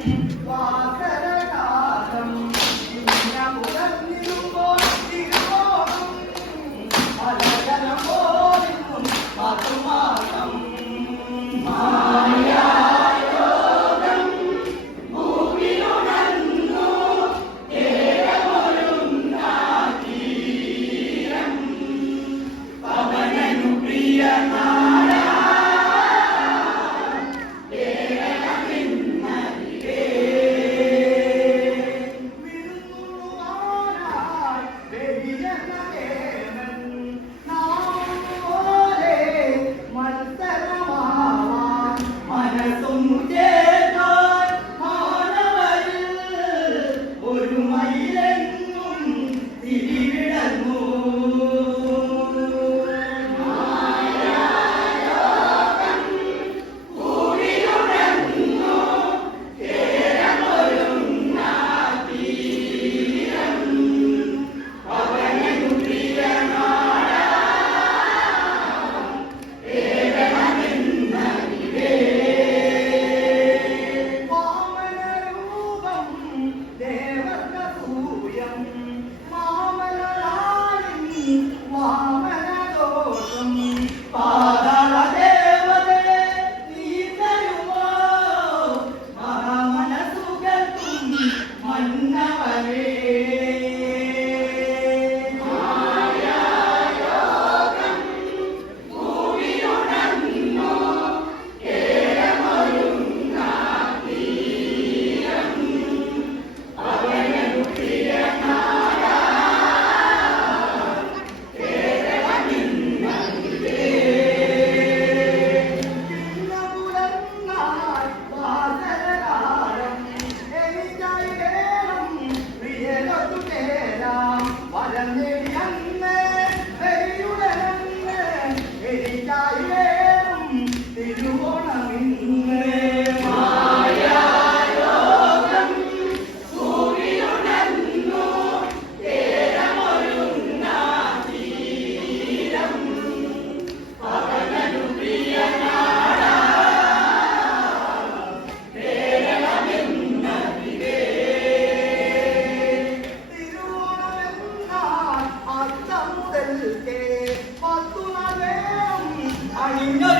Wow. Yeah, Ay, niño,